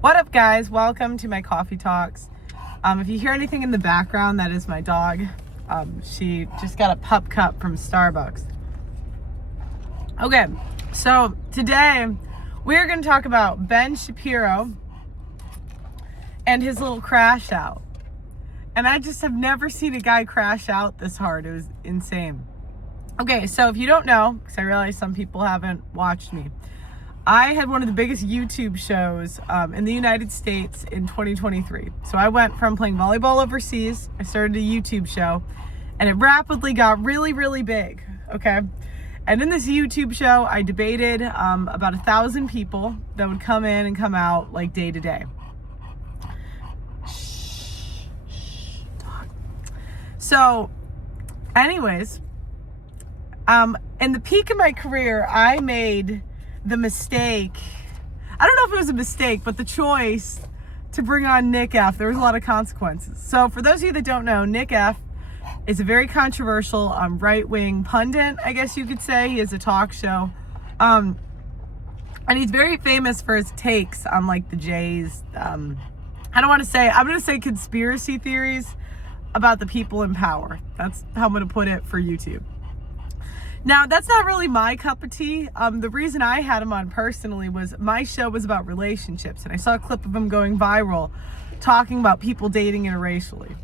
What up, guys? Welcome to my coffee talks. If you hear anything in the background, that is my dog. She just got a pup cup from Starbucks. Okay, so today we're going to talk about Ben Shapiro and his little crash out. And I just have never seen a guy crash out this hard. It was insane. Okay, so if you don't know, because I realize some people haven't watched me, I had one of the biggest YouTube shows in the United States in 2023. So I went from playing volleyball overseas, I started a YouTube show, and it rapidly got really, really big, okay? And in this YouTube show, I debated about 1,000 people that would come in and come out like day to day. So, anyways, in the peak of my career, I made the mistake, I don't know if it was a mistake, but the choice to bring on Nick F. There was a lot of consequences. So for those of you that don't know, Nick F. is a very controversial right-wing pundit, I guess you could say. He has a talk show. And he's very famous for his takes on like the Jays. I'm going to say conspiracy theories about the people in power. That's how I'm going to put it for YouTube. Now, that's not really my cup of tea. The reason I had him on personally was my show was about relationships, and I saw a clip of him going viral talking about people dating interracially.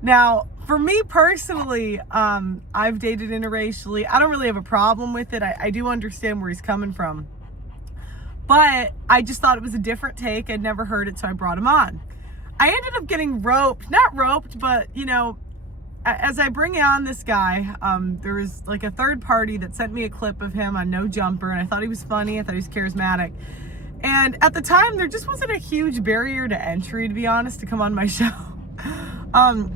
Now, for me personally, I've dated interracially. I don't really have a problem with it. I do understand where he's coming from. But I just thought it was a different take. I'd never heard it, so I brought him on. I ended up getting not roped, but, you know, as I bring on this guy, there was like a third party that sent me a clip of him on No Jumper, and I thought he was funny, I thought he was charismatic. And at the time, there just wasn't a huge barrier to entry, to be honest, to come on my show. And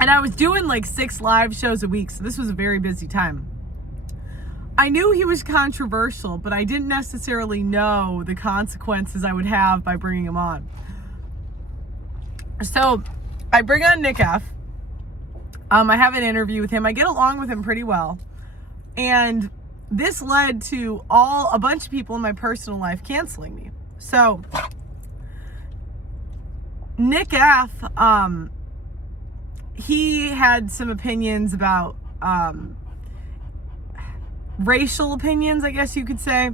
I was doing like 6 live shows a week, so this was a very busy time. I knew he was controversial, but I didn't necessarily know the consequences I would have by bringing him on. So I bring on Nick F. I have an interview with him. I get along with him pretty well. And this led to a bunch of people in my personal life canceling me. So Nick F., he had some opinions about racial opinions, I guess you could say.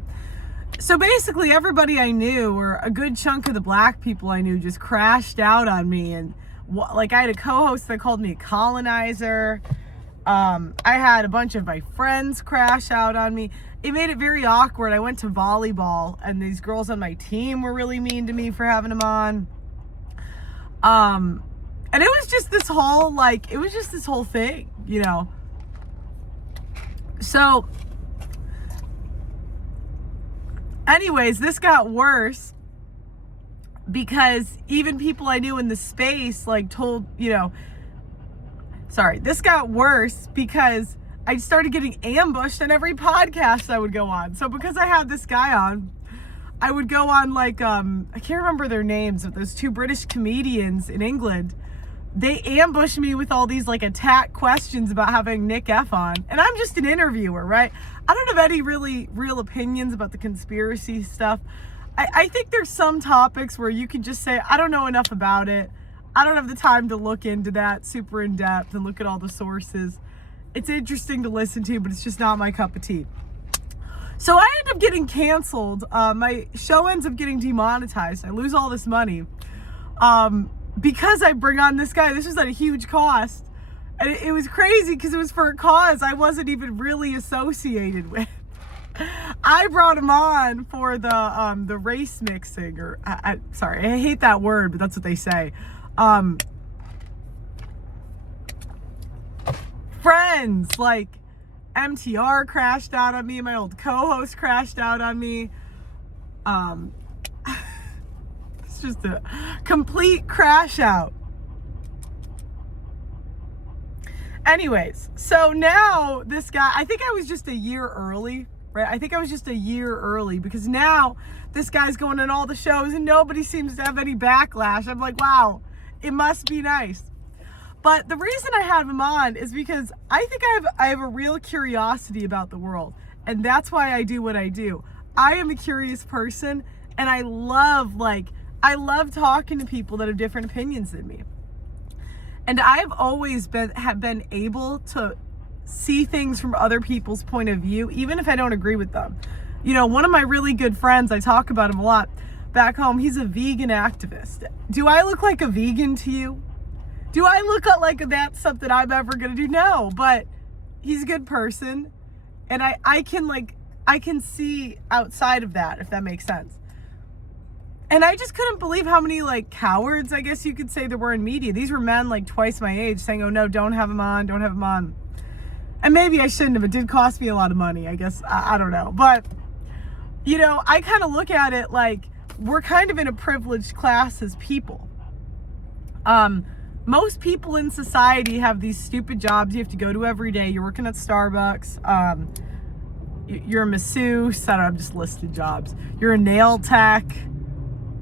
So basically everybody I knew, or a good chunk of the black people I knew, just crashed out on me. And like, I had a co-host that called me a colonizer. I had a bunch of my friends crash out on me. It made it very awkward. I went to volleyball, and these girls on my team were really mean to me for having them on. And it was just this whole thing, you know. So anyways, this got worse because even people I knew in the space this got worse because I started getting ambushed on every podcast I would go on. So because I had this guy on, I would go on like, I can't remember their names, but those 2 British comedians in England, they ambushed me with all these like attack questions about having Nick F on. And I'm just an interviewer, right? I don't have any really real opinions about the conspiracy stuff. I think there's some topics where you can just say, I don't know enough about it. I don't have the time to look into that super in depth and look at all the sources. It's interesting to listen to, but it's just not my cup of tea. So I end up getting canceled. My show ends up getting demonetized. I lose all this money because I bring on this guy. This was at a huge cost. And it was crazy because it was for a cause I wasn't even really associated with. I brought him on for the race mixing, or sorry, I hate that word, but that's what they say. Friends like MTR crashed out on me. My old co-host crashed out on me. It's just a complete crash out. Anyways, so now this guy, I think I was just a year early, right? I think I was just a year early because now this guy's going on all the shows and nobody seems to have any backlash. I'm like, wow, it must be nice. But the reason I have him on is because I think I have a real curiosity about the world. And that's why I do what I do. I am a curious person, And I love talking to people that have different opinions than me. And I've always been able to see things from other people's point of view, even if I don't agree with them. You know, one of my really good friends, I talk about him a lot back home, he's a vegan activist. Do I look like a vegan to you? Do I look like that's something I'm ever gonna do? No, but he's a good person. And I can see outside of that, if that makes sense. And I just couldn't believe how many cowards, I guess you could say, there were in media. These were men twice my age saying, oh no, don't have him on. And maybe I shouldn't have. It did cost me a lot of money, I guess. I don't know. But, you know, I kind of look at it like we're kind of in a privileged class as people. Most people in society have these stupid jobs you have to go to every day. You're working at Starbucks. You're a masseuse. I don't know, I've just listed jobs. You're a nail tech.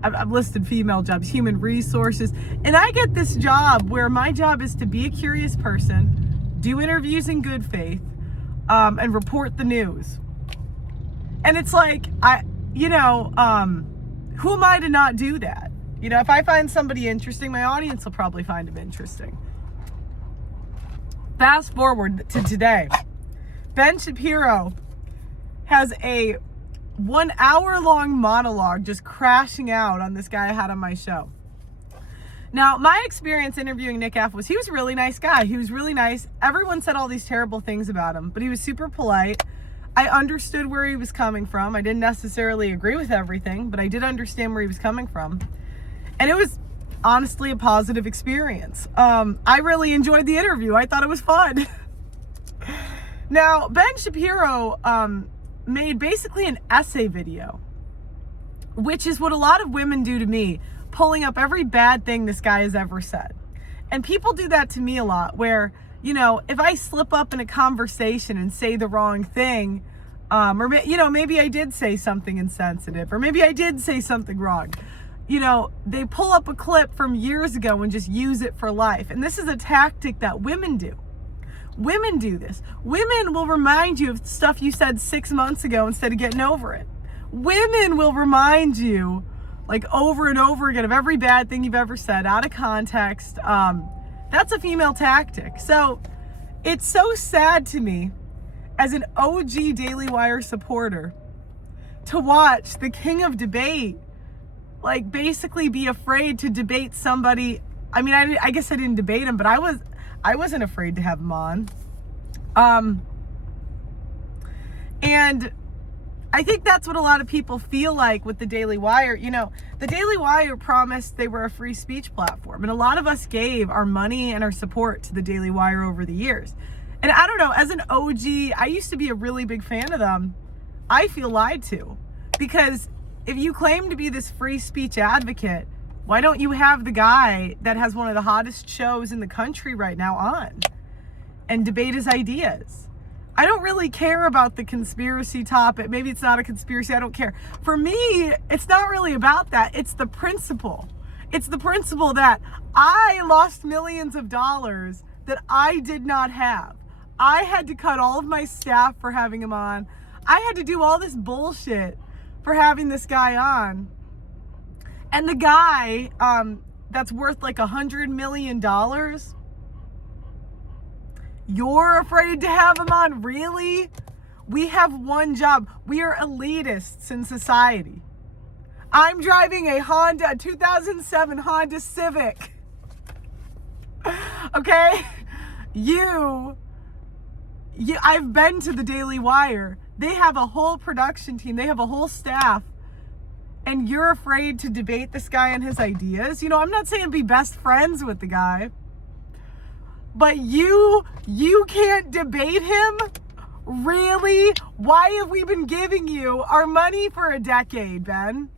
I've listed female jobs, human resources. And I get this job where my job is to be a curious person, do interviews in good faith, and report the news. And it's like, who am I to not do that? You know, if I find somebody interesting, my audience will probably find them interesting. Fast forward to today. Ben Shapiro has a 1 hour long monologue just crashing out on this guy I had on my show. Now, my experience interviewing Nick F. was he was a really nice guy. He was really nice. Everyone said all these terrible things about him, but he was super polite. I understood where he was coming from. I didn't necessarily agree with everything, but I did understand where he was coming from. And it was honestly a positive experience. I really enjoyed the interview. I thought it was fun. Now, Ben Shapiro made basically an essay video, which is what a lot of women do to me, pulling up every bad thing this guy has ever said. And people do that to me a lot, where, you know, if I slip up in a conversation and say the wrong thing, or, you know, maybe I did say something insensitive, or maybe I did say something wrong, you know, they pull up a clip from years ago and just use it for life. And this is a tactic that women do. Women do this. Women will remind you of stuff you said 6 months ago instead of getting over it. Women will remind you over and over again of every bad thing you've ever said out of context. That's a female tactic. So it's so sad to me as an OG Daily Wire supporter to watch the king of debate basically be afraid to debate somebody. I mean, I guess I didn't debate him, but I wasn't afraid to have him on. And I think that's what a lot of people feel like with the Daily Wire. You know, the Daily Wire promised they were a free speech platform, and a lot of us gave our money and our support to the Daily Wire over the years. And I don't know, as an OG, I used to be a really big fan of them. I feel lied to, because if you claim to be this free speech advocate, why don't you have the guy that has one of the hottest shows in the country right now on and debate his ideas? I don't really care about the conspiracy topic. Maybe it's not a conspiracy. I don't care. For me, it's not really about that. It's the principle. It's the principle that I lost millions of dollars that I did not have. I had to cut all of my staff for having him on. I had to do all this bullshit for having this guy on. And the guy that's worth $100 million, you're afraid to have him on? Really? We have one job. We are elitists in society. I'm driving a 2007 Honda Civic. Okay? I've been to the Daily Wire. They have a whole production team. They have a whole staff. And you're afraid to debate this guy and his ideas? You know, I'm not saying be best friends with the guy, but you can't debate him? Really? Why have we been giving you our money for a decade, Ben?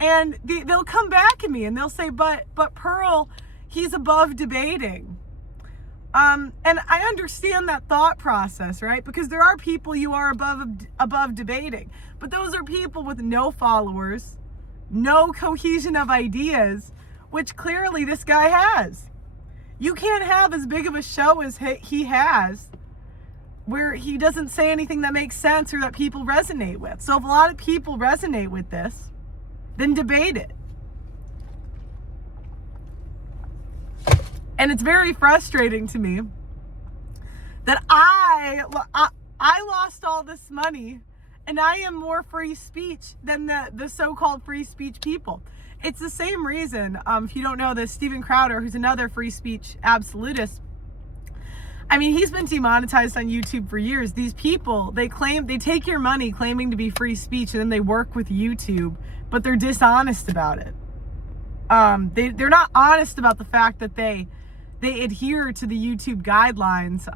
And they'll come back at me and they'll say, but Pearl, he's above debating. And I understand that thought process, right? Because there are people you are above debating. But those are people with no followers, no cohesion of ideas, which clearly this guy has. You can't have as big of a show as he has where he doesn't say anything that makes sense or that people resonate with. So if a lot of people resonate with this, then debate it. And it's very frustrating to me that I lost all this money and I am more free speech than the so-called free speech people. It's the same reason, if you don't know this, Steven Crowder, who's another free speech absolutist, I mean, he's been demonetized on YouTube for years. These people, they take your money claiming to be free speech, and then they work with YouTube, but they're dishonest about it. They're not honest about the fact that they adhere to the YouTube guidelines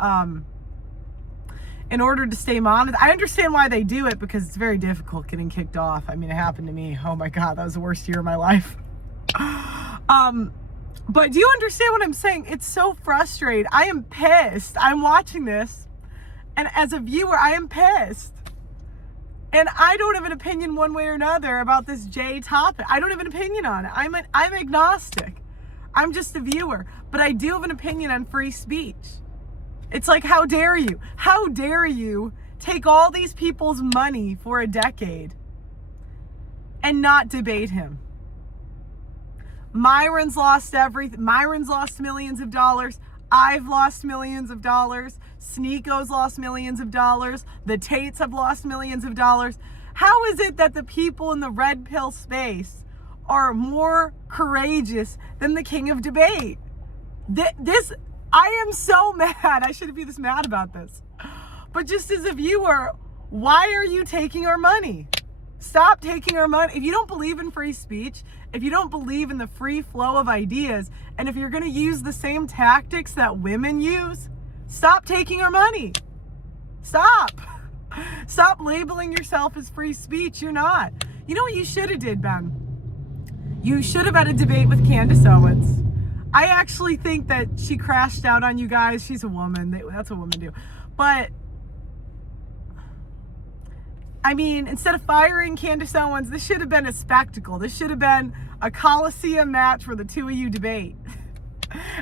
in order to stay monetized. I understand why they do it, because it's very difficult getting kicked off. I mean, it happened to me. Oh my God, that was the worst year of my life. But do you understand what I'm saying? It's so frustrating. I am pissed. I'm watching this, and as a viewer, I am pissed. And I don't have an opinion one way or another about this J topic. I don't have an opinion on it. I'm agnostic. I'm just a viewer. But I do have an opinion on free speech. It's like, how dare you? How dare you take all these people's money for a decade and not debate him? Myron's lost everything. Myron's lost millions of dollars. I've lost millions of dollars. Sneeko's lost millions of dollars. The Tates have lost millions of dollars. How is it that the people in the red pill space are more courageous than the king of debate? I am so mad. I shouldn't be this mad about this. But just as a viewer, why are you taking our money? Stop taking our money. If you don't believe in free speech, if you don't believe in the free flow of ideas, and if you're going to use the same tactics that women use, stop taking our money. Stop. Stop labeling yourself as free speech. You're not. You know what you should have did, Ben? You should have had a debate with Candace Owens. I actually think that she crashed out on you guys. She's a woman. That's what women do. But I mean, instead of firing Candace Owens, this should have been a spectacle. This should have been a Coliseum match where the two of you debate.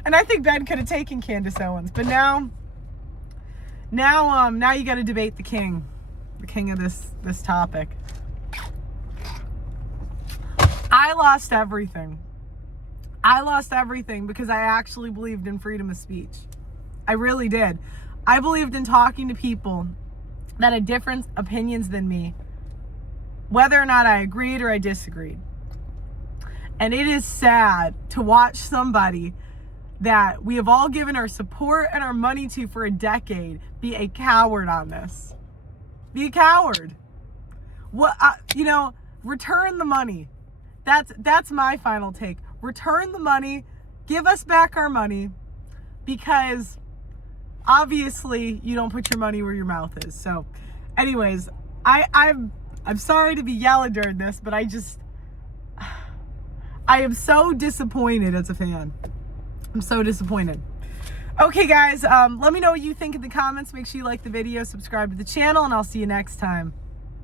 And I think Ben could have taken Candace Owens. But now you got to debate the king of this topic. I lost everything. I lost everything because I actually believed in freedom of speech. I really did. I believed in talking to people that had different opinions than me, whether or not I agreed or I disagreed. And it is sad to watch somebody that we have all given our support and our money to for a decade be a coward on this. Be a coward. What return the money. That's my final take. Return the money. Give us back our money, because obviously you don't put your money where your mouth is. So anyways, I'm sorry to be yelling during this, but I am so disappointed as a fan. I'm so disappointed. Okay guys, let me know what you think in the comments. Make sure you like the video, subscribe to the channel, and I'll see you next time.